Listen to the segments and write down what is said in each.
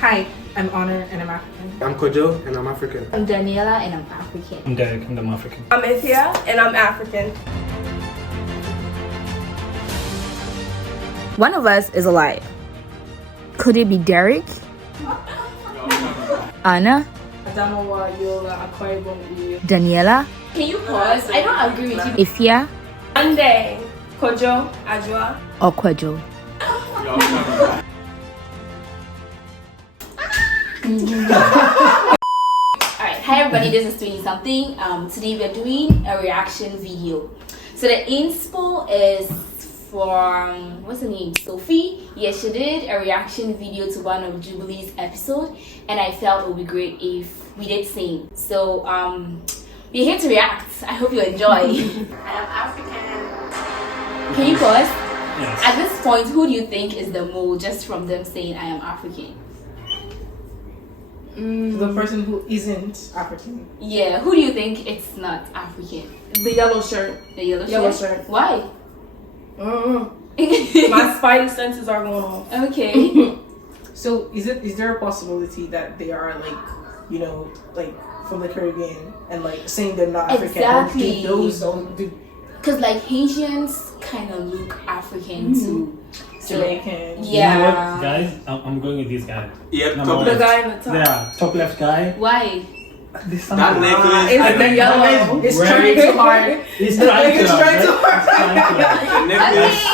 Hi, I'm Honor and I'm African. I'm Kojo and I'm African. I'm Daniela and I'm African. I'm Derek and I'm African. I'm Ithia and I'm African. One of us is alive. Could it be Derek? Anna? Adamawa, Yola, Akwaibom, Daniela? Can you pause? I don't agree with you. Ifya? Monday, Kojo, Ajwa. Or Kwejo? Alright, hi everybody, this is 20 something. Today we are doing a reaction video. So the inspo is from, what's her name? Sophie. Yeah, she did a reaction video to one of Jubilee's episode, and I felt it would be great if we did same. So we're here to react. I hope you enjoy. I am African. Can you pause? Yes. At this point, who do you think is the mole just from them saying I am African? The person who isn't African. Yeah, who do you think it's not African? The yellow shirt. The yellow Yellow shirt? shirt. Why? My spidey senses are going off. Okay. So is there a possibility that they are like from the Caribbean and like saying they're not African? Exactly. Because like Haitians kind of look African too. So, Jamaican. yeah. You know what, guys? I'm going with this guy. Yep, Number top The one. left. guy in the top. Yeah, top left guy. Why? This That necklace. It's I the think yellow. It's trying too hard. He's trying to. He's trying to.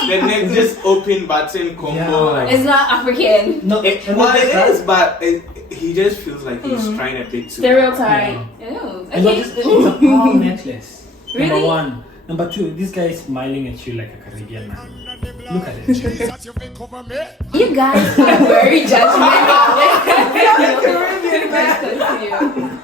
The necklace just open button combo. Yeah. Like, It's not African. No, well, it is, but he just feels like he's trying a bit too. Stereotype. Yeah. Oh, And okay. it's a pearl necklace. Really? Number one. Number two, this guy is smiling at you like a Caribbean man. Look at it. You guys are very judgmental. Caribbean man.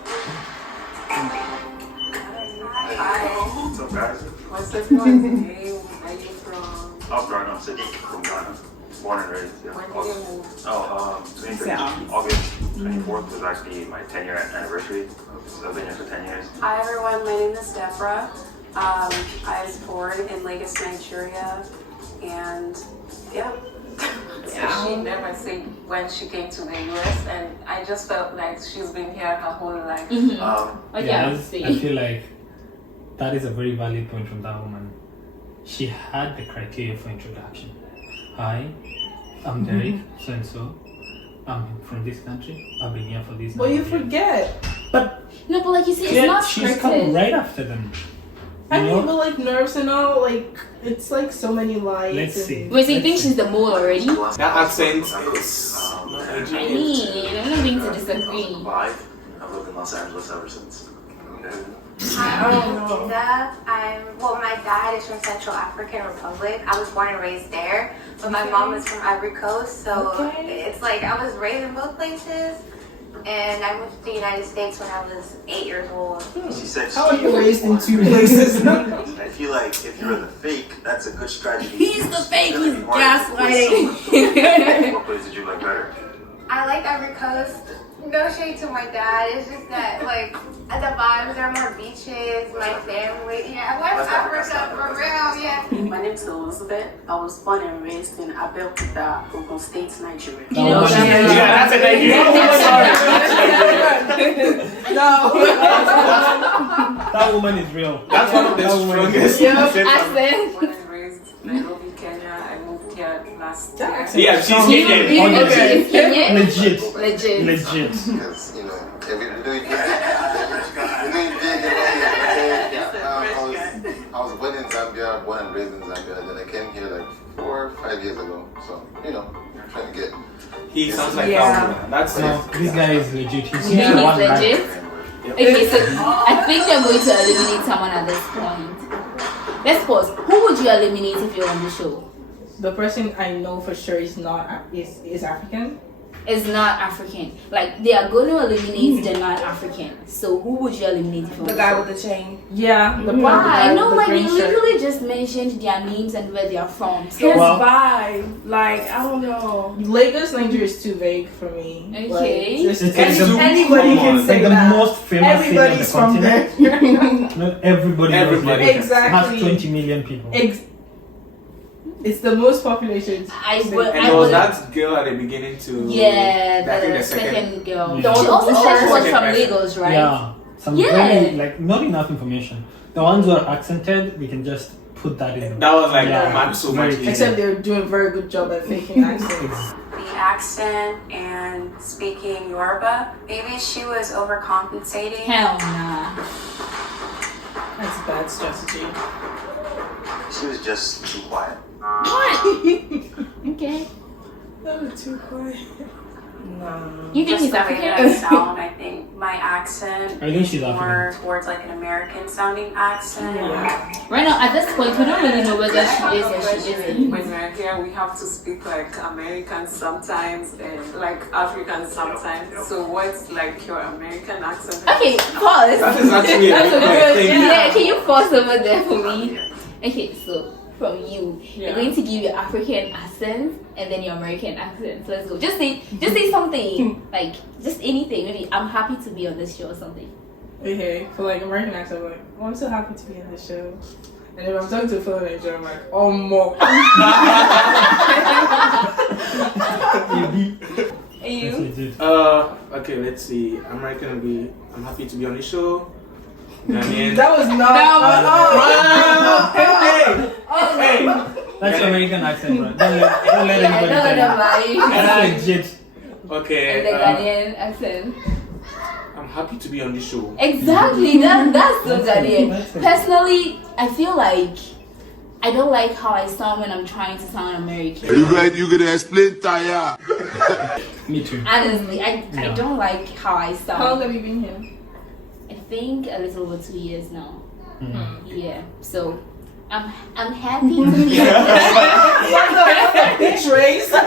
What's up, guys? What's this one? Hey, where are you from? I'm Brian. I'm Sadiq from Ghana. Born and raised. Yeah. When did you move? 2013. August 24th was actually my 10-year anniversary. So I've been here for 10 years. Hi everyone, my name is Deborah. I was born in Lagos, Nigeria, and yeah. She never said when she came to the US, and I just felt like she's been here her whole life. Okay, Guys, see. I feel like that is a very valid point from that woman. She had the criteria for introduction. Hi, I'm Derek, so and so. I'm from this country. I've been here for this. Well, you number of years." forget. But No, but like you see, it's yeah, not she's come scripted. right after them. I You mean, know? but like nerves and all, like it's like so many lies. Let's see. Wait, so you think she's the mole already? That accent is not I Nigerian. mean, I'm not going to disagree. 2005. I've lived in Los Angeles ever since. I'm Linda. My dad is from Central African Republic. I was born and raised there, but my mom is from Ivory Coast, so it's like I was raised in both places. And I moved to the United States when I was 8 years old. She said How are you raised in two places? I feel like if you're the fake, that's a good strategy. He's the fake, It's he's gonna be hard to place gaslighting. What place did you like better? I like Ivory Coast. No shade to my dad. It's just that, like, at the vibes, there are more beaches, my family. Yeah, West Africa, for real, yeah. My name is Elizabeth. I was born and raised in Abeokuta, Ogun State, Nigeria. You know, that's a Nigerian. That woman is real. That's one of the strongest accents. accent. Born and raised in Nairobi, Kenya. I moved here last year. Yeah, she's Kenyan. Okay. Kenyan? Legit. Legit. Legit. Because, you know, every I was born in Zambia, born and raised in Zambia, and then I came here like 4 or 5 years ago. So, you know, trying to get. He sounds like Yeah. that woman. That's No, it. this guy is legit. He's Yeah, the one he's guy. legit. Okay, so I think they're going to eliminate someone at this point. Let's pause. Who would you eliminate if you're on the show? The person I know for sure is not is African. Is not African. Like they are going to eliminate the non-African. So who would you eliminate if you're on The the guy show? with the chain. Yeah, the Why? No, like green they shirt. literally just mentioned their names and where they are from. So His Well- vibe, like, I don't know. Lagos, Nigeria is too vague for me. Okay. Like, just It's anybody come can on. It's say like the that. most famous city on the Everybody's from there. continent. Not everybody knows Everybody. Lagos. Exactly. Has 20 million people. It's the most populated. I state. would. And I there was would. that girl at the beginning too. Yeah, I think the the second. second girl. Yeah. She also said she was Second from person. Lagos, right? Yeah, some Yeah. very like not enough information. The ones who are accented, we can just put that in. That was like Yeah. so much easier. Except they're doing a very good job at faking accents. The accent and speaking Yoruba, maybe she was overcompensating. Hell nah. That's a bad strategy. She was just too quiet. Okay. That was too quiet. No. Just You think he's the way that I African? sound, I think my accent I think is she's more African. towards like an American sounding accent. Yeah. Right now, at this point, we don't really know whether she is or she isn't. When we're here, we have to speak like Americans sometimes and like Africans sometimes. So what's like your American accent? Okay, pause. That is actually a That's a good good. thing. Yeah, can you pause over there for me? Okay, so from you, Yeah. you're going to give your African accent and then your American accent. So let's go. Just say something like just anything. Maybe I'm happy to be on this show or something. Okay, for like American accent, I'm like, oh, I'm so happy to be on this show. And if I'm talking to a fellow Nigerian, I'm like, oh, more. And That's you? legit. Okay, let's see. American will be. I'm happy to be on the show. Ghanaian. That was not. Hey, That's American accent, bro. Don't let Yeah, anybody no, tell no, you. no. That's legit. okay. And the Ghanaian accent. I'm happy to be on the show. Exactly, that's so That's Ghanaian. that's it. Personally, I feel like I don't like how I sound when I'm trying to sound American. You gonna explain tire? Me too. Honestly, I Yeah. don't like how I How long sound. have you been here? I think a little over 2 years now. Mm. Yeah, so I'm happy to be Trace. but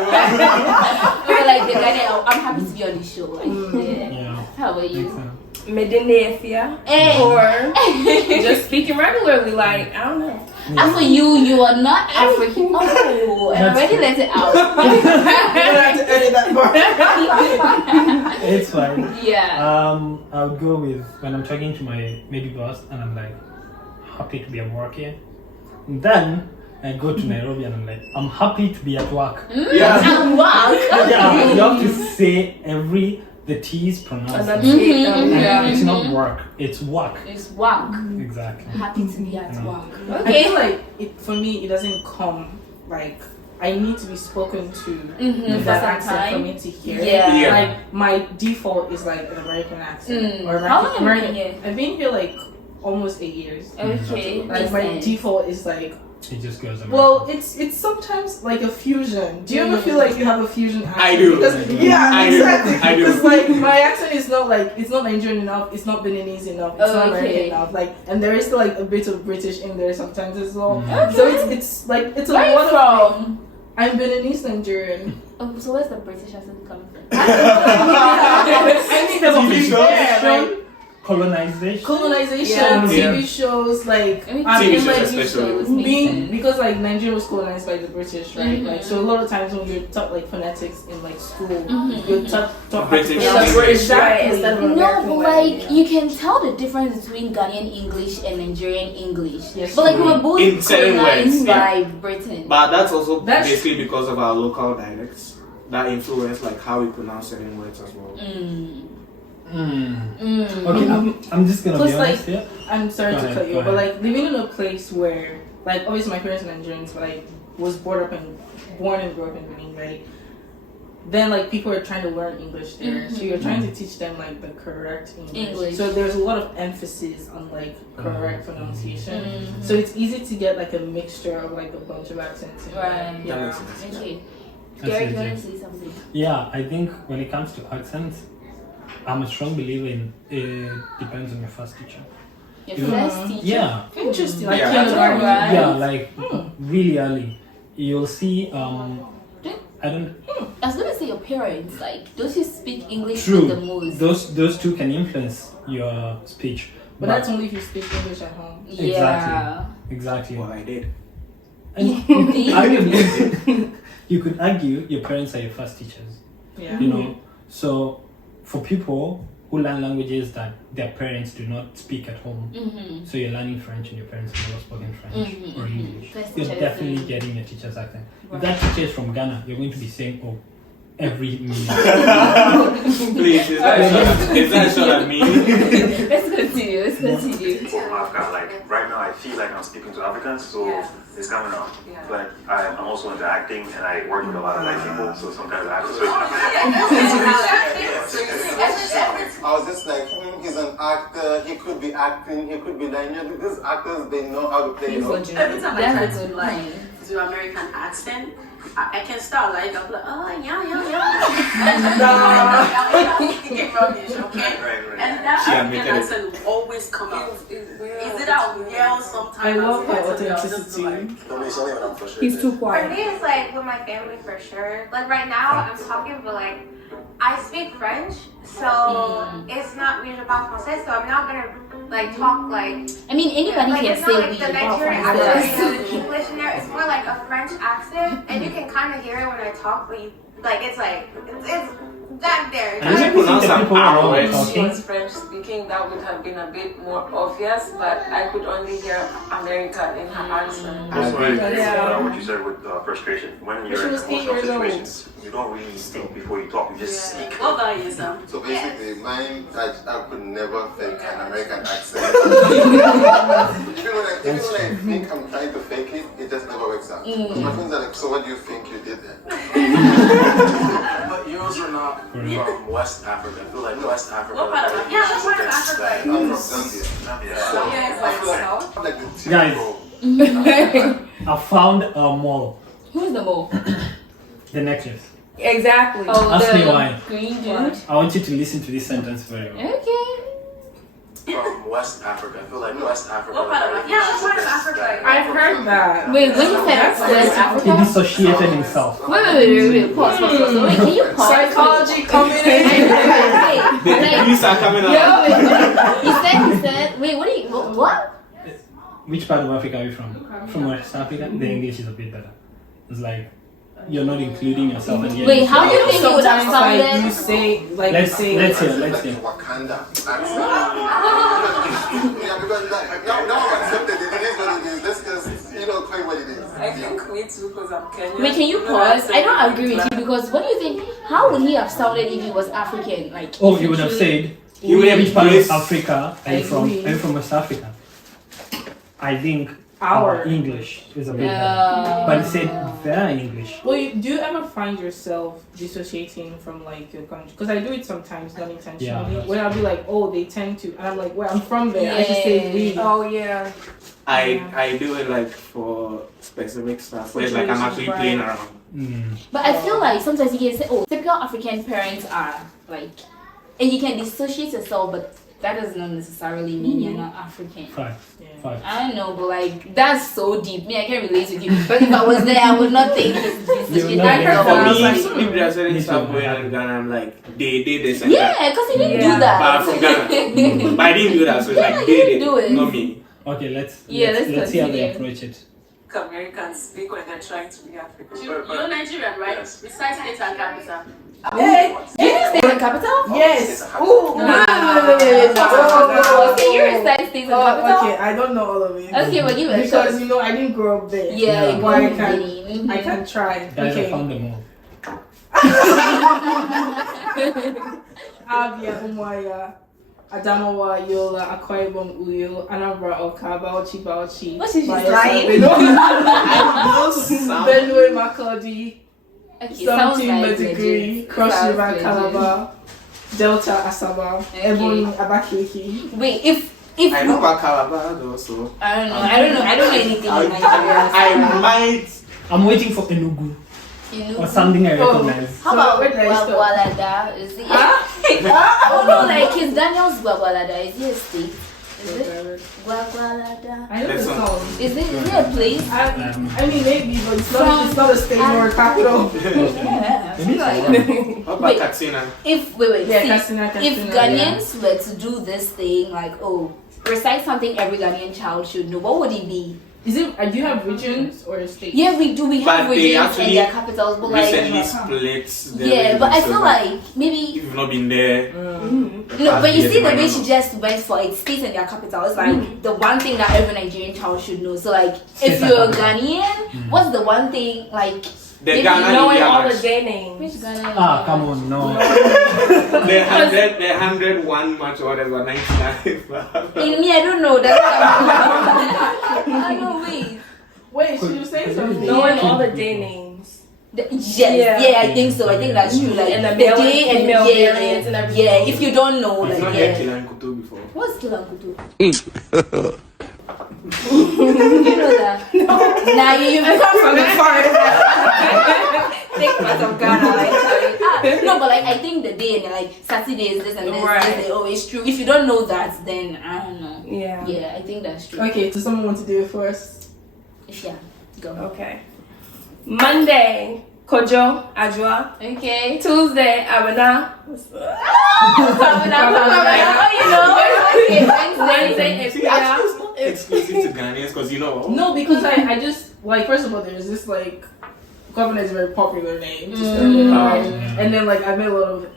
like the Ghanaian, I'm happy to be on the show. Like, yeah. Yeah. How about you? Makes sense. Medinefia. Hey. Or just speaking regularly, like, I don't know. And for you are not African. Oh, I That's already true. let it out. You don't have to edit that part. It's fine. Yeah. I would go with when I'm talking to my maybe boss and I'm like happy to be at work here. And then I go to Nairobi and I'm like, I'm happy to be at work. Yeah. And walk. Yeah, you have to say the T is pronounced. And And yeah. it's not work, it's work. It's walk. Exactly. Happy to be at Mm. work. I Okay. feel like for me, it doesn't come like I need to be spoken to with For that some accent for time. me to hear. Yeah. Yeah. Like my default is like an American accent or How long have you American. been here? I've been here like almost 8 years. Okay. Like makes my sense. default is like, It just goes American. well, it's sometimes like a fusion. Do you ever feel like you have a fusion accent? I do. Because, yeah, I do. exactly. I do. Because like my accent is not like it's not Nigerian enough. It's not Beninese enough. It's not American Okay. enough. Like, and there is still like a bit of British in there sometimes as well. Mm. So it's like it's a Where are you lot of. from? I'm Beninese Nigerian. Oh, so where's the British accent coming from? I mean, there's a TV big shows? there, like Colonization. colonization, Yeah. TV shows, like I mean, I TV mean, shows like especially. being because like Nigeria was colonized by the British, right? Mhm. Like so, a lot of times when you're taught like phonetics in like school, Mhm. you're taught how to British pronounce English. exactly Instead of No, American but way, like yeah. you can tell the difference between Ghanaian English and Nigerian English. Yes, But like we you were both In certain colonized words, yeah. by Britain. But that's also That's- basically because of our local dialects that influence like how we pronounce certain words as well. Mm. Mm. Mm. Okay, I'm just gonna Plus, be honest here. I'm sorry Go to ahead, cut you, go but ahead. like living in a place where like obviously my parents are Nigerians, but I was born and grew up in Benin, right? Then like people are trying to learn English there, so you're trying to teach them like the correct English. So there's a lot of emphasis on like correct pronunciation. So it's easy to get like a mixture of like a bunch of accents. In Right. there. That Yeah. makes sense. Okay. That's Gary, you legit. want to say something? Yeah, I think when it comes to accents, I'm a strong believer in it depends on your first teacher. Your You- first teacher? Yeah, Interesting. Like Yeah. kindergarten. Right. yeah, like really early. You'll see. I don't. I was gonna say your parents, like those who speak English True. the most. Those two can influence your speech. But that's only if you speak English at home. Yeah. exactly. Well, I did. And arguably, you could argue your parents are your first teachers. Yeah. You know, so for people who learn languages that their parents do not speak at home. Mm-hmm. So you're learning French and your parents have never spoken French Mhm, or mhm. English. First You're teacher definitely accent. getting a teacher's accent. Right. If that teacher is from Ghana, you're going to be saying, oh, every minute. Please, is that a shot at me? Let's continue. Let's continue. I've got like right now I feel like I'm speaking to Africans, so it's coming out. Yeah. But I'm also into acting and I work with a lot of white people, so sometimes I have to switch. I was just like, he's an actor, he could be acting, he could be like, these actors, they know how to play, you know. Every time I try That's a to good like point. do American accent, I can start like I'm like, oh yeah. Rubbish, okay? Right. And that She African admitted it. accent will always come out. Is it I'll yell sometimes? I love her I'll just go authenticity. like, It's only when I'm frustrated. He's too For quiet. me, it's like with my family for sure. Like right now, I'm talking, but like I speak French, so it's not je parle français, so I'm not gonna like talk like. I mean, anybody Like can it's say not like we the about Nigerian French. accent and English in there. It's more like a French accent, and you can kind of hear it when I talk, but you like it's like it's that there. And you pronounce some R If words. she was French speaking, that would have been a bit more obvious, but I could only hear America in her accent. That's why Yeah. what you said with frustration. When She you're in was 8 emotional years old. situations, you don't really think before you talk, you just speak. What about you, Sam? So basically, mine, I could never fake an American accent. even when I think I'm trying to fake it, it just never works out. Because my friends are like, so what do you think you did then? But yours are not from West Africa. I feel like West Africa. What part of Africa? Yeah, what part of Africa? I'm from Zambia. So Yeah, it's I like feel like, south. I'm like the Guys. typical. I found a mole, Who's the mole? the necklace. Exactly. Oh, Ask the me why. green dude. I want you to listen to this sentence very well. Okay. From West Africa. I feel like West Africa. What part of Africa? Yeah, what part of Africa? I've heard that. Wait, when you said West He Africa? dissociated himself. Wait. Pause. Wait, can you pause? Psychology coming in. The police are coming out. He said, wait, what? Which part of Africa are you from? From West Africa? The English is a bit better. It's like you're not including yourself and yet. Wait, how do you think you would have Sometimes like you sounded? say like Let's you say let's hear. Wakanda accent. Yeah, because like, now I've accepted it. It is what it is. Let's just, claim what it is. I think me too, because I'm Kenyan. Wait, can you pause? I don't agree with you because what do you think? How would he have sounded if he was African? Like, Oh, if you would have truly- said, He would have which part placed- of Africa are you from? agree. Are you from West Africa? I think Our. our English is a bit better. But it said their English. Well, do you ever find yourself dissociating from like your country? Because I do it sometimes, not intentionally. Yeah. Where I'll be like, oh, they tend to, and I'm like, well, I'm from there. I just say we. Oh yeah. I do it like for specific stuff where like I'm actually Situations, playing right. around. But I feel like sometimes you can say, oh, typical African parents are like, and you can dissociate yourself, but that does not necessarily mean you're not African. Five. I don't know, but like that's so deep. Me, I can't relate with you. But if I was there, I would not think it's dissociating not yourself. For I was me, like, some people are saying me stuff too. going on in Ghana. I'm like, they did this and that. Yeah, because he didn't Yeah. do that. But I'm from Ghana. But I didn't do that, so it's like Yeah, they you did do it. not me. Okay, let's let's see how they continue. approach it. Americans speak when they're trying to be African. You're Nigerian, right? Yes. Besides state and capital. Hey, Stay in the capital? yes. Ooh, Okay, you're a side state in the capital? Okay, I don't know all of it. Okay, but give it a Because shot. I didn't grow up there. Yeah, Yeah. you But I go can, with I can try. Guys, I Okay. found them all. Abia, Umuahia, Adamawa, Yola, Akwa Ibom, Uyo, Anambra, Oka, Bauchi. What is she Bayelsa, lying? Benue, Makurdi, Okay, sounds something like Medigiri, legit. Cross Sounds River, legit. Calabar, Delta, Asaba, Ebony, Abakeke. Wait, if I know about Calabar though, so I don't know anything in Nigeria. I might. I'm waiting for Enugu or something I recognize. How about where did I stop? Gwagwalada? Is it? Oh no, like is Daniel's Gwagwalada? Is it a state? Is it Gwagwalada? I know the Let's song. Is it a place? I mean, maybe, but it's not a state nor a capital. Yeah. Maybe it's What Wait. about Katsina? If wait, Yeah, see, Katsina, if yeah. Ghanaians were to do this thing, like recite something every Ghanaian child should know, what would it be? Is it? Do you have regions or states? Yeah, we do. We have But they regions and actually their capitals, but like recently split. yeah, but I feel like maybe if you've not been there. no, but you see the way she just went for it, states and their capitals, like the one thing that every Nigerian child should know. So like, if you're Ghanaian, what's the one thing like? The Ghana knowing all the Indians. day names. Which Ghana? Ah, come on, no. The 101 match orders were 99. In me, I don't know that. I don't wait. Wait, she was saying something. Knowing all the day names. Yes, yeah, I think so. I think that's true. Like And the the male day and and female yeah, variants and everything. yeah. If you don't know, You've like not heard Kila and Kutu before. what's Kilankutu? You know that? No. Nah, you come from the forest. Take part of Ghana, like no, but like I think the day and like Saturdays, this and this, Right. this, they always true. If you don't know that, then I don't know. Yeah. Yeah, I think that's true. Okay, does someone want to do it for us? Yeah, go. Okay. Monday, Kojo, Ajwa. Okay. Tuesday, Abana. Wednesday, See, actually, it's not exclusive to Ghanaians because you know. No, because I just like first of all there's this like governor is a very popular name to start with, and then like I met a lot of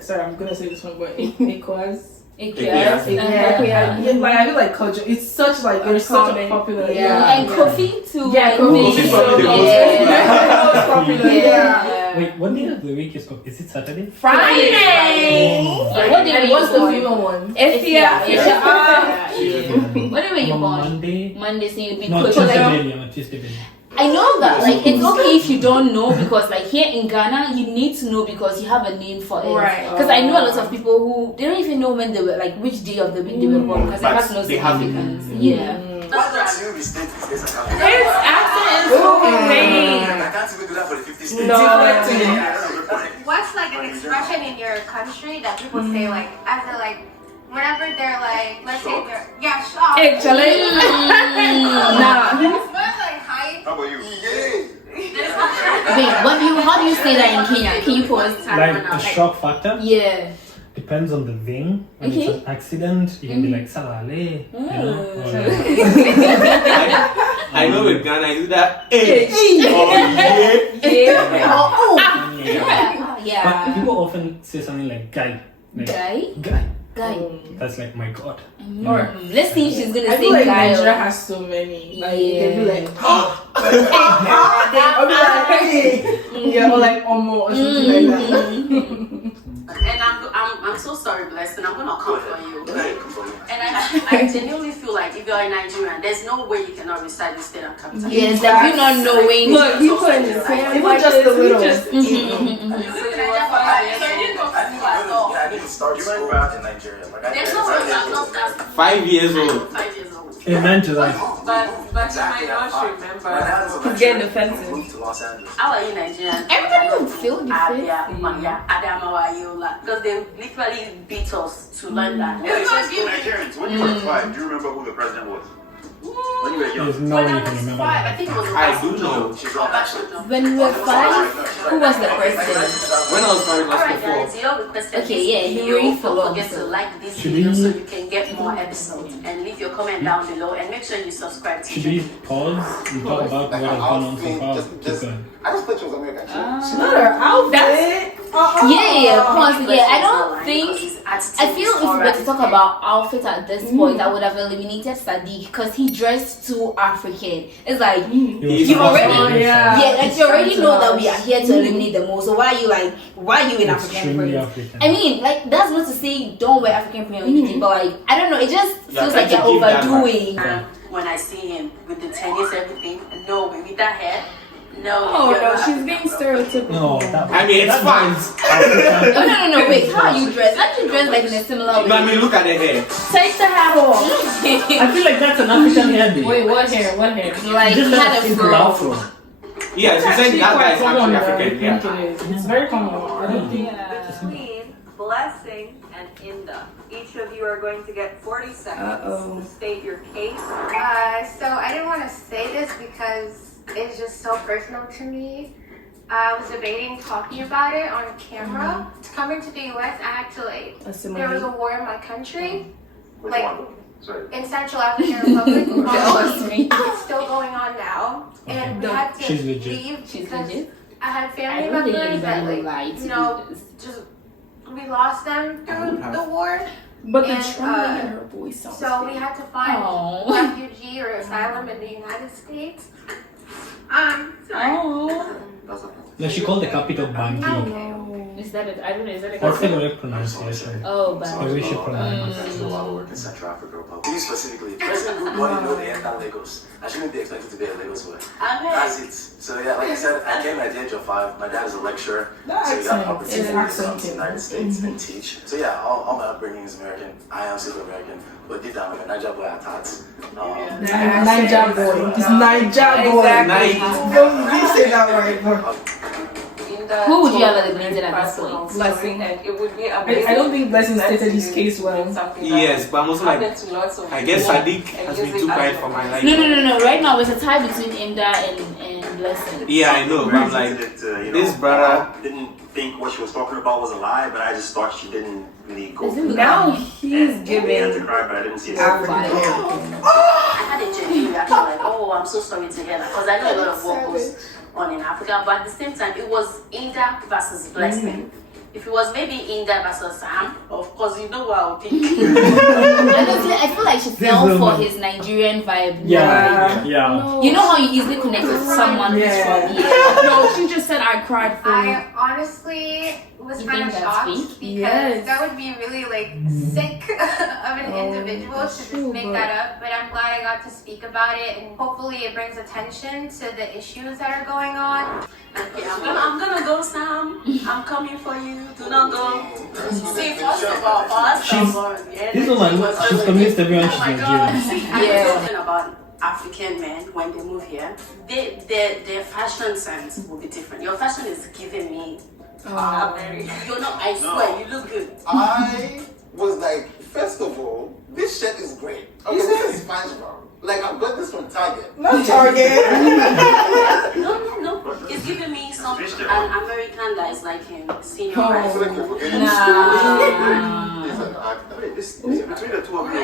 sorry I'm gonna say this one but Equaz. Yeah. Yeah, like I feel like culture. It's such like there's such a popular. Yeah, and Kofi too. Yeah, I Kofi. think. Kofi's Yeah. popular. Yeah. Wait, what day of the week is it? Is it Saturday? Friday. Yeah, what day And were what's you the born? female one? What day were you I'm a born? Monday. Monday, so you'd be No, Kojo. Tuesday Like, baby. I'm a Tuesday baby. I know that, like, it's okay if you don't know because, like, here in Ghana, you need to know because you have a name for it. Right. Because I know a lot of people who they don't even know when they were, like, which day of the week they were born because it But has no they have- significance. Yeah. Why don't you restate the face and come His accent is so I insane. can't even do that for the 50 states. No. What's like an expression in your country that people say like as a like whenever they're like let's say they're shocked. Hey, Chale. Nah. It's more like hype. How about you? Wait, how do you say that in Kenya? Can you pause? Like the shock factor Yeah. depends on the thing. When Okay. it's an accident, you can be like salale. You know? Or, I know with Ghana I do that. Hey. Oh yeah. Oh. yeah. Yeah. But people often say something like guy. Like, Guy. Guy. That's like my god. Let's see if she's gonna I say feel like guy. Nigeria has so many. Like they'd be like, I'll be like, hey. Yeah, or like Omo or something like that. And I'm so sorry, Blessed, and I'm gonna come for you. And I genuinely feel like if you're a Nigerian, there's no way you cannot recite the state and capital. Yes, like you not knowing. Look, you put in the same Even like just this. a little. We just, I didn't start school in Nigeria. Like, There's no way you have not started 5 years old. 5 years old. Amen to that. But you might not remember. My dad was a Getting Nigerian. offensive. We moved to Los Angeles. How are you Nigerian? Everybody would feel different. Because they literally beat us to learn that. Nigerians, when you were 5, do you remember who the president was? When you were young. There's no way you can remember I that. think it was I do know. She's wrong, actually. When we were 5, who was the president? When I was married last Alright before. guys, you're requested Okay, this yeah, video. you already followed, Don't forget so. to like this Should video we- so you can get more episodes and leave your comment down below and make sure you subscribe to Should we pause and talk about what has gone on so far? Keep going. I just thought she was American. It's not her outfit. Yeah, pause. Yeah, I don't think. I feel if we were to talk about outfit at this point, I would have eliminated Sadiq because he dressed too African. It's like you already, like you already know that we are here to eliminate the most. So why are you in African Extremely print? African. I mean, like that's not to say don't wear African print or anything, but like I don't know, it just Yeah, feels try like to you're give that overdoing. When I see him with the tennis, everything, no, with that hair, no. Oh you're no, not. she's being stereotypical. No, that I mean, it's fun. No, wait, how are you dressed? Aren't you dressed like in a similar way? But I mean, look at the hair. Take the hat off. I feel like that's an African hairdo. Wait, what hair? What hair? Like Just kind let of it into fro. the afro. Yeah, she said that guy is actually African. Yeah. Yeah. It's very common. I don't think. Between Blessing and Inda, each of you are going to get 40 seconds to state your case. So I didn't want to say this because it's just so personal to me. I was debating talking about it on camera. Coming to the US, I had to there was a war in my country. Which Like, one? Sorry. in Central African Republic. me. It's still going on now, and we had to She's legit. leave She's because legit. I had I family don't think members that anybody would lie to just we lost them through the war. But the And, trembling in her voice sounds So we had to find Oh. refugee or asylum in the United States. Sorry. Oh. No, she called the capital Bangui. Is that it? I don't know. Is that it? That's the correct pronunciation. Oh, The but way she pronounced I do a lot of work in Central Africa Republic. You specifically, President Good Morning, know they enter Lagos. I shouldn't be expected to be a Lagos boy. That's it. So yeah, like I said, I came at the age of 5. My dad is a lecturer, so you got the opportunity to come to the United States and teach. So yeah, all my upbringing is American. I am super American, but deep down I'm a Niger boy at heart. Niger boy. It's Niger boy. Don't really say that word. who would you have eliminated at this point? Blessing. And it would be I don't think Blessing stated his case well. Yes, but I'm also like, I guess Sadiq has been too quiet for my life. No. Right now, it's a tie between Imda and Blessing. Yeah, I know, but I'm like, this brother didn't think what she was talking about was a lie, but I just thought she didn't really go. Now he's I giving had to cry, but I didn't see it. I had a genuine reaction like, oh, I'm so sorry to hear that, because I know a lot of what goes on in Africa, but at the same time, it was Inda versus Blessing. If it was maybe Inda versus Sam, of course, you know what I would think. Honestly, I feel like she fell for his Nigerian vibe. Yeah. You know how you easily connect with someone who's from here. No, she just said I cried for you. I honestly was You kind of think that's shocked fake? because that would be really like sick of an individual to just make that up. But I'm glad I got to speak about it, and hopefully it brings attention to the issues that are going on. Okay, I'm gonna go, Sam. I'm coming for you. Do not go. See, first of all, This woman, she's convinced everyone she's Nigerian. I'm talking about African men when they move here. Their fashion sense will be different. Your fashion is giving me you're not, I swear, you look good. I was like, first of all, this shirt is great. Okay, this is SpongeBob. Like, I got this from Target. Not Target. No. It's giving me an American that is like in senior high I feel like school. you're forgetting the story. He's an actor. Wait, this between the two of you.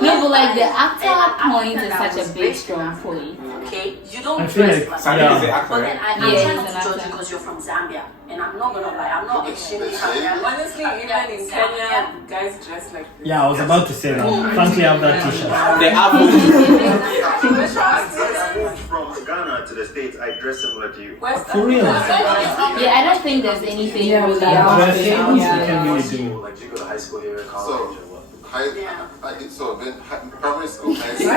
No, but like the actor point is such a big strong point. Okay, you don't I feel dress like like Sadiq is the that. actor, But then right? I'm Yeah, trying he's not an to judge actor. you because you're from Zambia. And I'm not gonna lie, I'm not extremely happy. Honestly, even in Kenya, guys dress like this. Yeah, I was about to say that. Frankly, I have that t-shirt. the apple. I moved from Ghana to the States, I dress similar to you. For real. Yeah, I don't think there's anything really Dressing, about you it. can really do. Like, did you go to high school here, college, So, or what? primary school, high school. I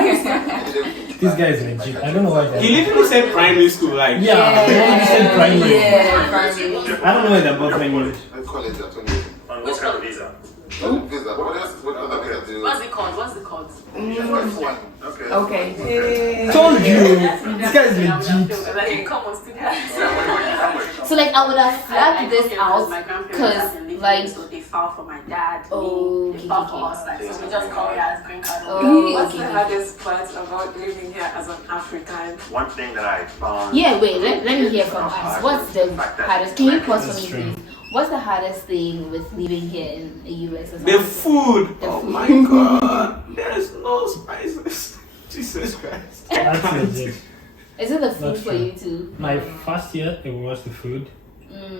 did everything. This guy is legit. I don't know why. He literally said primary school, like, Yeah, they only said primary. Yeah, I don't know why they're both language. College at 28. On what kind of visa? Visa. What else? What other visa do you? What's it called? F1. Okay. Okay. Told you. This guy is legit. Like, come on, student. So like I would have flagged this out my grandparents because have been living, like so they filed for my dad. Oh, they filed for us. Like, so we just call it as green card. What's the hardest part about living here as an African? One thing that I found. yeah, wait, let me hear from us. What's the hardest? Can you pause for me, true. please? What's the hardest thing with living here in the US? the food. Oh my god. There's no spices. Jesus Christ. That's legit. Is it the food That's for true. you too? My first year, it was the food.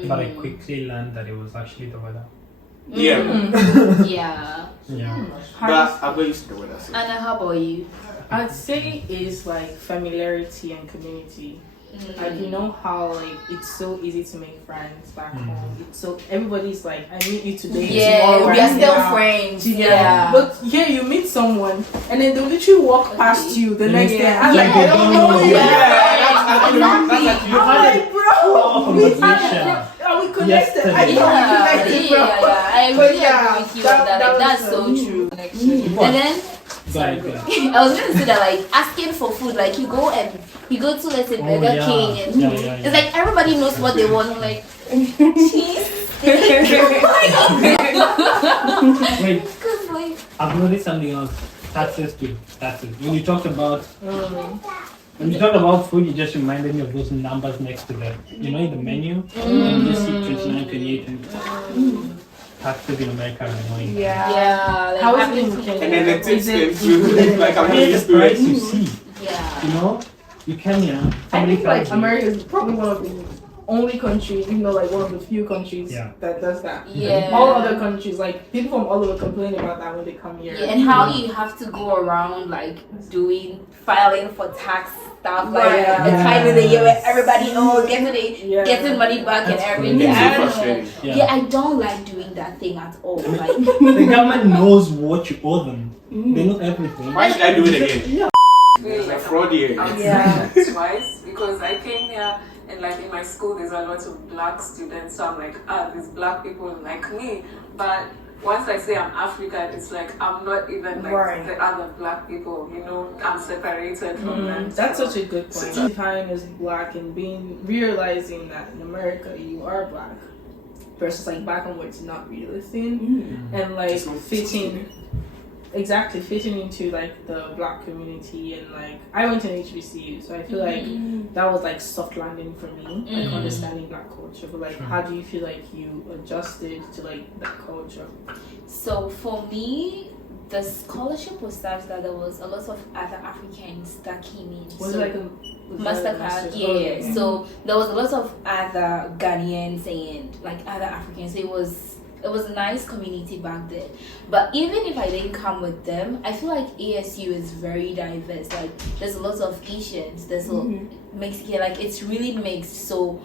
But I quickly learned that it was actually the weather. Yeah. Yeah. Yeah. But I'm used to the weather. So. Anna, how about you? I'd say is like familiarity and community. Like you know how like it's so easy to make friends back home. It's so everybody's like I meet you today. Yeah, tomorrow, we are right still now. friends. Yeah. But here you meet someone and then they'll literally walk past you the next day. I'm like, I don't know you. I'm like, bro, we had are we connected? I thought we connected, bro. I really agree with you on that. Like, that's so true. And then Go ahead. I was gonna say that like asking for food, like you go to let's say Burger yeah. King and Yeah. it's like everybody knows what they want. I'm like cheese. Wait, Cause like I've noticed something else. Taxes too. Taxes. When you talked about food, you just reminded me of those numbers next to the, in the menu. And you just see 29, 28, and taxes in America are annoying. Yeah. Like How is having it to- in Kenya? And then the tips Is came too. Like I'm not used to Price it. you see, Yeah. you know, you come here. I Somebody think like tells you, America is probably one of the only countries, even though like one of the few countries that does that. Yeah. All other countries, like people from all over complain about that when they come here. Yeah, and how you have to go around like filing for tax stuff like the time of the year where everybody getting money back and everything. It's so I don't know. frustrating. Yeah, I don't like doing that thing at all. Like the government knows what you owe them. They know everything. Why should I do it again? It's a fraud here. Twice because I came here and like in my school there's a lot of black students, so I'm like, there's black people like me. But once I say I'm African, it's like I'm not even like the other black people, you know, I'm separated from them. That's such a good point. Identifying as black and realizing that in America you are black versus like back home where it's not really a thing and like fitting into like the black community. And like I went to an HBCU, so I feel like that was like soft landing for me, like understanding black culture. But like how do you feel like you adjusted to like that culture? So for me, the scholarship was such that there was a lot of other Africans that came in. Was so, it like a Mastercard, yeah. So there was a lot of other Ghanaians and like other Africans. It was a nice community back then. But even if I didn't come with them, I feel like ASU is very diverse. Like there's a lot of Asians, there's a Mexican, like it's really mixed. So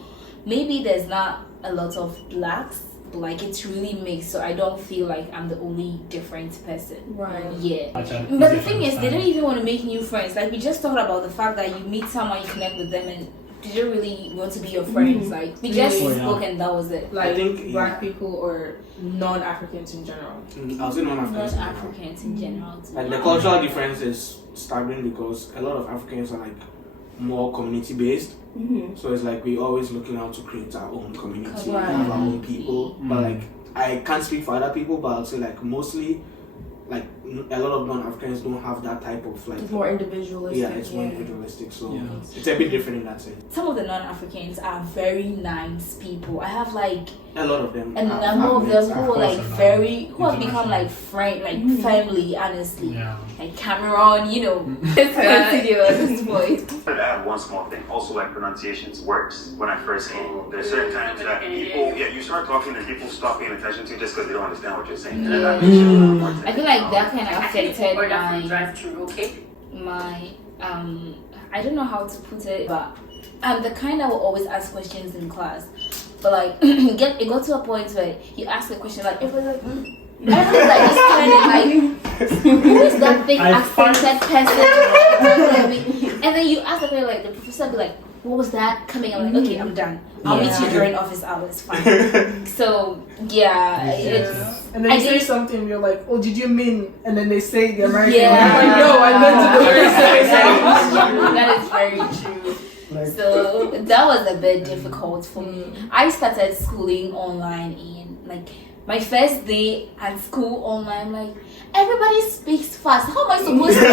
maybe there's not a lot of blacks, but like it's really mixed. So I don't feel like I'm the only different person. Right. Yeah. But the thing is, they don't even want to make new friends. Like we just talked about the fact that you meet someone, you connect with them, and they don't really want to be your friends. Like we just spoke and that was it. Like I think black people or non-Africans in general. I'll say non-Africans. Non-Africans in general. Like the cultural difference is staggering because a lot of Africans are like more community based. So it's like we're always looking out to create our own community, have our own people. But like I can't speak for other people, but I'll say like mostly like a lot of non-Africans don't have that type of like. It's more individualistic. Yeah, it's more individualistic. So it's a bit different in that sense. Some of the non-Africans are very nice people. I have like a lot of them. A number of them who are like who have become like friend, like family. Honestly, like Cameron, you know, it's continue at this point. I have one small thing. Also, like pronunciations works. When I first came, there's certain times that people, you start talking and people stop paying attention to you just because they don't understand what you're saying. And then that makes you more I feel like that kind of affected my drive-through, okay? My I don't know how to put it, but I'm the kind that will always ask questions in class. But like it got to a point where you ask a question like everyone's like everyone's like just kind of like who is that big accented person? And then you ask the question like the professor will be like, what was that coming? I'm like, okay, I'm done. I'll meet you during office hours. Fine. So yeah, it's. And then you say something, you're like, oh, did you mean? And then they say the American. Yeah. I'm like, no, I meant to. That is very true. So that was a bit difficult for me. I started schooling online in like my first day at school online. Like everybody speaks fast. How am I supposed to?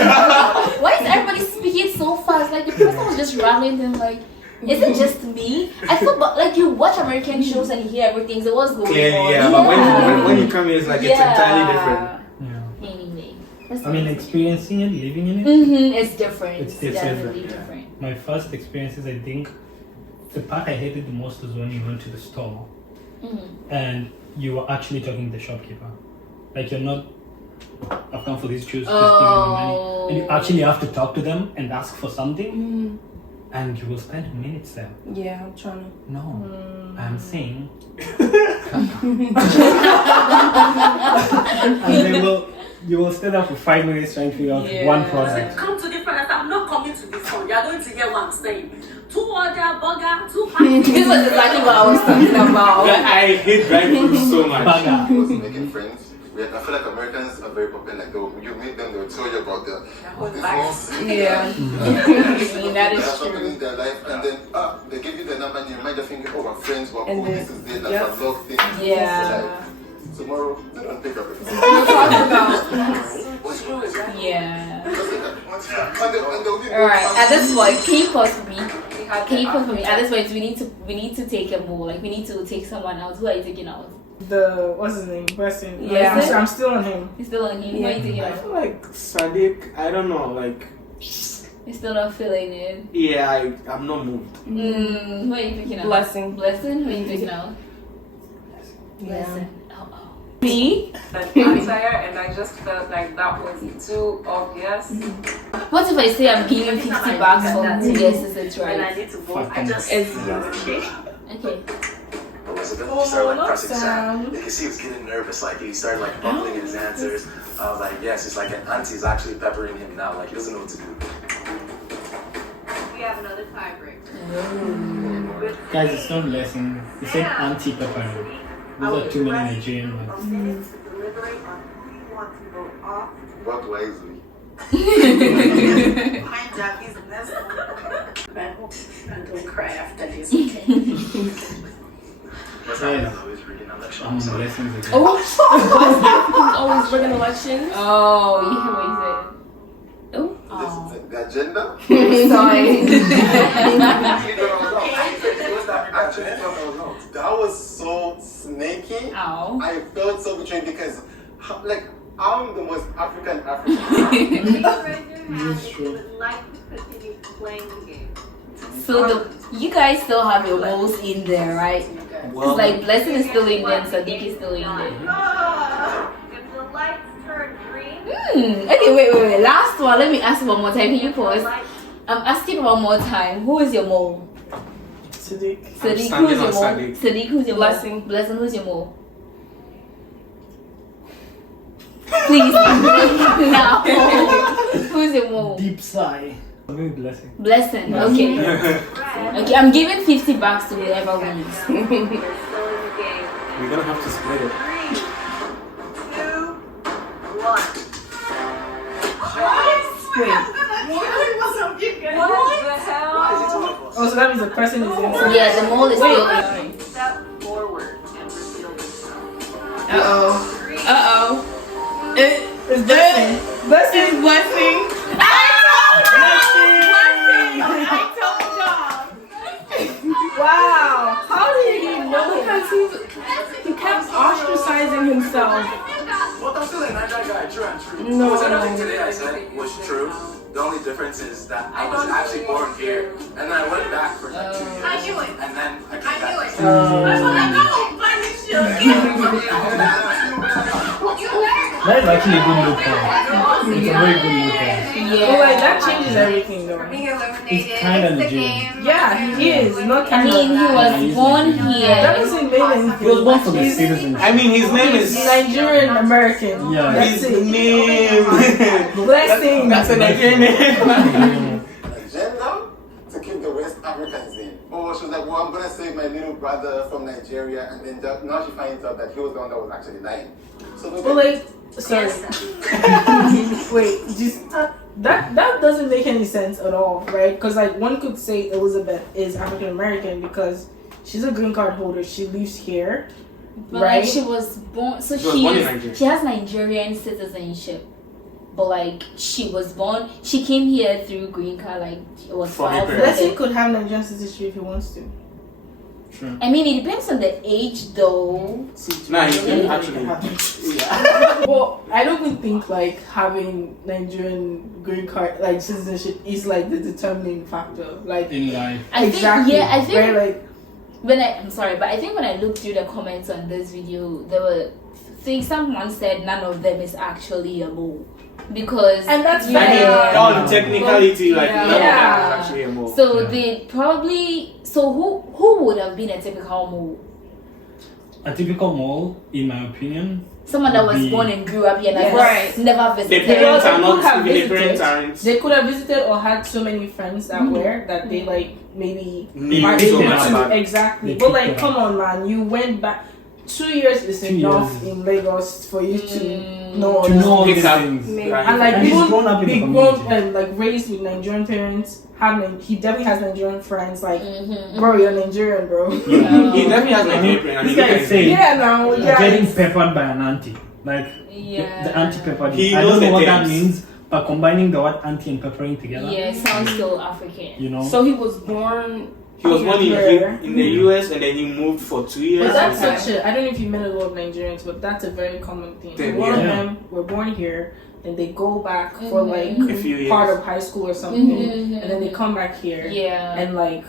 Why is everybody speaking so fast? Like the person was just rambling and like. Is it just me? I feel but like you watch American shows and you hear everything. So what's going on? Yeah, but when you come here, it's like it's entirely different. Anyway, I mean, experiencing it, living in it. It's different. It's definitely different. My first experiences, I think, the part I hated the most was when you went to the store and you were actually talking to the shopkeeper. Like you're not. I've come for these shoes. Just give me the money, and you actually have to talk to them and ask for something. And you will spend minutes there. Yeah, I'm trying to. No, I'm saying. And you will stay there for 5 minutes trying to figure out one product. Come to different. I'm not coming to this one. You're going to hear what I'm saying. 2 order burger, 2 packs. This was exactly what I was talking about. I hate driving food so much. I was making friends. I feel like Americans are very popular. Like you meet them, they'll tell you about their business. Yeah. That is true. true. In their life, and then they give you the number, and you might just think, oh, we're friends, we're cool. This is it, like a love thing. Yeah. Like, tomorrow, they don't pick up the phone. What's wrong with that? Yeah. And they'll be Alright, at this point, can you pause for me? had. Can you put for me? At this point, we need to take a mole. Like we need to take someone out. Who are you taking out? What's his name? Person. Yeah. I'm still on him. You're still on him. Who are you taking I out? feel like Sadiq. I don't know. Like. You're still not feeling it. Yeah, I'm not moved. Who are you taking out? Blessing. Blessing. Who are you taking out? Yeah. Me? An attire, and I just felt like that was too obvious. What if I say I'm giving 50 bucks for who guesses it And I right? need to vote. I just Okay. Elizabeth, he started like pressing Sam. You can see he was getting nervous, like he started like bumbling in his answers. I was like, yes, it's like an auntie's actually peppering him now, like he doesn't know what to do. We have another tiebreaker. Guys, it's not blessing. He said anti-peppering. Those are too many Nigerian words. Minutes to deliberate on who you want to vote off. What wisely? Mind that business. I hope I don't cry after this. What's happening though? He's rigging elections. So Blessings again. Oh, always rigging elections. Oh, you hear what he said? Oh. The agenda? Sorry. That was so snaky. Ow. I felt so betrayed because, like, I'm the most African. Please raise your hand if you would like to continue playing the game. So you guys still have your moles in there, right? Because like Blessing is still in there and Sadiq is still in there. If the lights turn green, Okay, wait. Last one. Let me ask one more time. Can you pause? I'm asking one more time. Who is your mole? Sadiq. Sadiq, who is your mole? Sadiq. Sadiq, who's your Blessing. mole? Blessing, who's your mole? Please. Now. Who's your mole? Deep sigh. Maybe blessing. Blessing. Okay. Okay, I'm giving 50 bucks to whoever wins. they're still in the game. We're gonna have to split it. 3, 2, 1. What the hell? Oh, so that means the person is inside. Yeah, the mole is still in. Step forward and reveal yourself. It's blessing. Blessing. Blessing. Wow. How did he know? Because he kept ostracizing himself. Well, I'm still a Nigerian guy, true and true. No. Because everything today I said was true. The only difference is that I was actually born here, and then I went back for like 2 years. I knew it. And then I came back. That is actually a good lookout. It's a very good lookout. Well, like that changes everything though. Being eliminated. He's kind of It's the Nigerian. game. Yeah, he is. Not I kind mean, he was born That here. doesn't mean anything. He was born for the He's citizenship. I mean, his name is Nigerian American. Yeah. That's his it. name. Blessing. That's a Nigerian name. Agenda to keep the West Africans in. Oh, she was like, well, I'm gonna save my little brother from Nigeria, and then now she finds out that he was the one that was actually lying. So Well, like, sorry. Wait, just that doesn't make any sense at all, right? Because like one could say Elizabeth is African American because she's a green card holder. She lives here, But right? like she was born, so She was born in she Nigeria. has Nigerian citizenship. But like she was born, she came here through green card. Like it was From filed her for Blessing her. could have Nigerian citizenship if he wants to. True. I mean, it depends on the age, though. Nah, he's Really? actually. Well, I don't even think like having Nigerian green card like citizenship is like the determining factor. Like In life. I think, exactly. yeah, I think right, like I'm sorry, but I think when I looked through the comments on this video, there were things. Someone said none of them is actually a mole because and that's I mean, fair. all the technicality, like, none of them Yeah. is actually a mole. So Yeah. they probably. So who would have been a typical mole? A typical mole, in my opinion. Someone that was would be- born and grew up here and Yes. like, never The visited. parents They are could not, have even the visited. parents aren't. They could have visited or had so many friends that were that they like maybe Need are so able much to about it. exactly. They But like, picked it come on, man, you went back 2 years is 2 enough years. in Lagos for you to know. To know all Pick these up. things. Right. And like And he's even grown up in the be grown community. and like raised with Nigerian parents. He definitely has Nigerian friends. Like, Mm-hmm. bro, you're Nigerian, bro. He definitely has Nigerian parents. and This he guy looks is saying, Yeah, now, yeah. getting peppered by an auntie. Like, Yeah. the auntie peppered He him. I knows don't know the what that terms. means, combining the word auntie and peppering together. Yeah, it sounds so African. You know. So he was born. He was born in the US and then he moved for 2 years. But that's such a, I don't know if you met a lot of Nigerians, but that's a very common thing. A lot of them were born here, and they go back for like a few years. Part of high school or something, and then they come back here. Yeah. And like,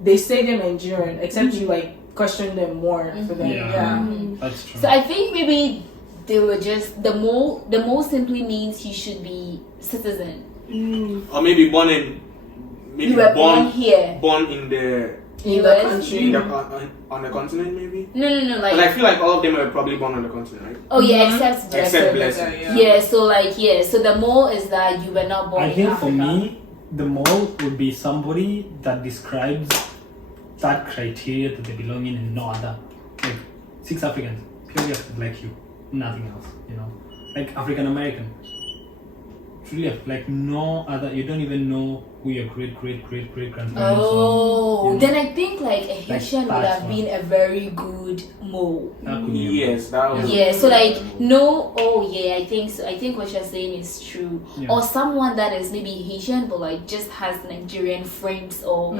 they say they're Nigerian, except you like question them more for them. Yeah. That's true. So I think maybe they were just, the more simply means he should be citizen. Or maybe born in... Maybe you were born here. Born in the country. On the continent, maybe? No. Like, but I feel like all of them were probably born on the continent, right? Oh yeah, except Blessing. Yeah. So the more is that you were not born in think Africa. for me, the more would be somebody that describes that criteria that they belong in and no other. Like 6 Africans, purely like you, nothing else. You know, like African American. Truly, like no other. You don't even know who your great grandparents are. Then I think like a Haitian would have been a very good mole. Yes, that was. Yeah, so like no. Oh yeah, I think so. I think what you're saying is true. Yeah. Or someone that is maybe Haitian but like just has Nigerian friends or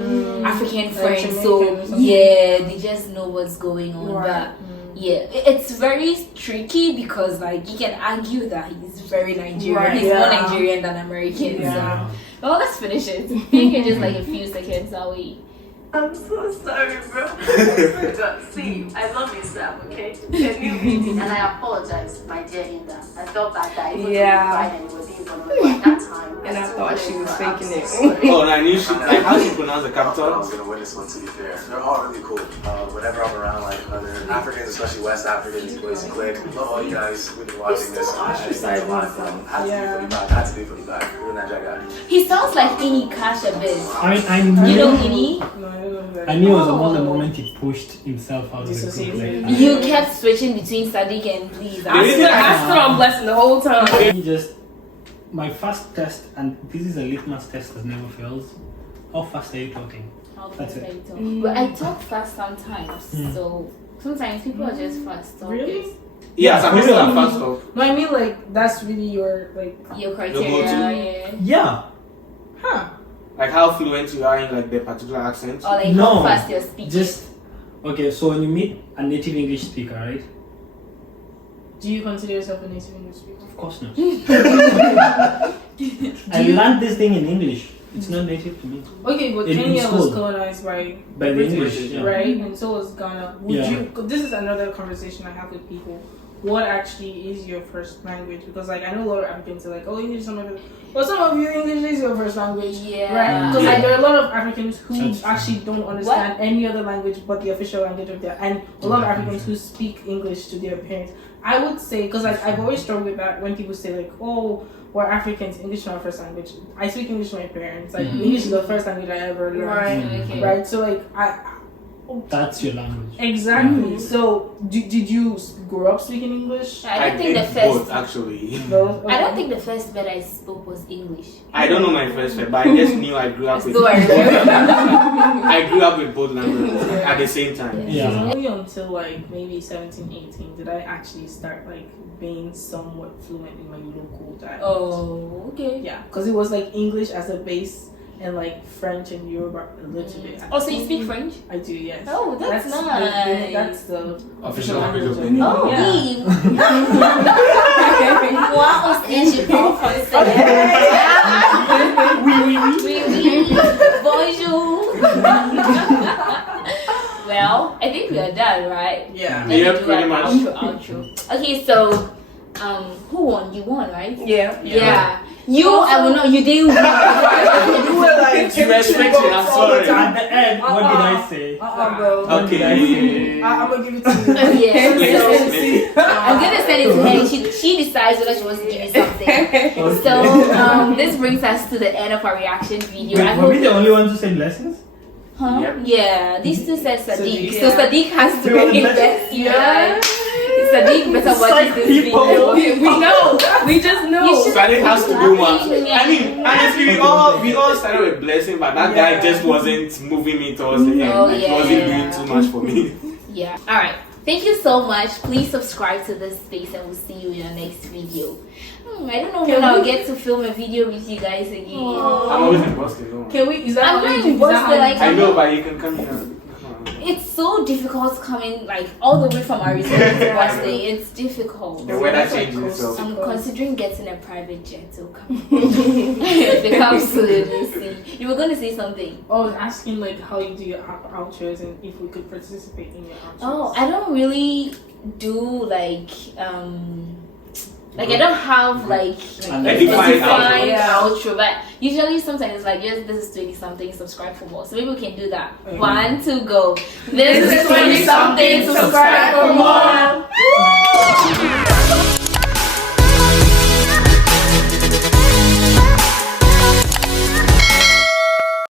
African friends. So yeah, they just know what's going on. Right. But yeah, it's very tricky because like you can argue that he's very Nigerian. Right, he's more Nigerian than American. Yeah. So. Well, let's finish it. I think in just like a few seconds, away. I'm so sorry, bro. See, I love you, Sam, okay? And I apologize, my dear Linda. I felt bad that I wasn't and it was being vulnerable at that time. And I thought she was faking it. Oh, and I knew she, like, how she pronounced the capital? I was going to win this one, to be fair. They're all really cool. Whenever I'm around, like, other Africans, especially West Africans, boys and click, love all you guys. We've been watching this. I had a lot of fun. Had to be for you back. You're that guy. He sounds like Ini Cash a bit. I knew. You know Ini? I knew it was the moment he pushed himself out of the group. Like, you kept switching between Sadiq and Please. I stood on Blessing the whole time. My first test, and this is a litmus test that never fails. How fast are you talking? That's it. But I talk fast sometimes, so sometimes people are just fast talkers. Really? Yeah, some people are fast talk. No, I mean like that's really your criteria. Yeah. Huh. Like how fluent you are in like the particular accent? Or like how fast you're speaking. Just okay, so when you meet a native English speaker, right? Do you consider yourself a native English speaker? Of course not. I learned this thing in English. It's not native to me. Okay, but Kenya was colonized by the English, right? And so was Ghana. Would you? This is another conversation I have with people. What actually is your first language? Because like I know a lot of Africans are like, oh, English is some of you English is your first language, right? Because like there are a lot of Africans who actually don't understand any other language but the official language of their, and a lot of Africans who speak English to their parents. I would say, because like I've always struggled with that when people say like, oh, we're Africans, English is our first language. I speak English to my parents. Like English is the first language I ever learned, right? So like that's your language. Exactly. So, did you grow up speaking English? I don't think the first. Both, actually. I don't think the first word I spoke was English. I don't know my first word, but I just knew I grew up with. I grew up with both languages at the same time. Yeah. Only until like maybe 17, 18 did I actually start like being somewhat fluent in my local dialect. Oh, okay. Yeah, because it was like English as a base. And like French and Yoruba a little bit. Oh, so you speak French? I do, yes. Oh, that's nice. That's the official language of Benin. Oh, oui. Moi aussi, je parle français. Oui. Bonjour. Well, I think we are done, right? Yeah. Yeah, pretty much. Outro. Okay, so who won? You won, right? Yeah. I will not. You didn't win. You were like, you respect it. I'm sorry. At the end, what did I say? Bro. Okay. I'm gonna give it to you. Yeah. So I'm gonna send it to her. She decides whether she wants to give me something. So this brings us to the end of our reaction video. Were we the only ones who said lessons? Huh? Yep. Yeah. These two said Sadiq. Sadiq, So Sadiq has to invest. Yeah. Sadiq better watch this video. We know. We just know. Sadiq has to do one. I mean, honestly, we all started with Blessing, but that guy just wasn't moving me towards the end. He wasn't doing too much for me. Yeah. Alright. Thank you so much. Please subscribe to this space and we'll see you in our next video. I don't know when I'll get to film a video with you guys again. I'm always in Boston. No? Can we? Is that I'm going to Boston. Like, I know, but you can come here. It's so difficult coming like all the way from Arizona to Boston. It's difficult. The weather changes. So. I'm considering getting a private jet to come. If it comes to it, you see. You were going to say something. I was asking like how you do your outros and if we could participate in your outros. Oh, I don't really do like I don't have like a defined outro, but usually sometimes it's like this is 20 something, subscribe for more. So maybe we can do that. 1, 2, go. This is 20 something, subscribe for more.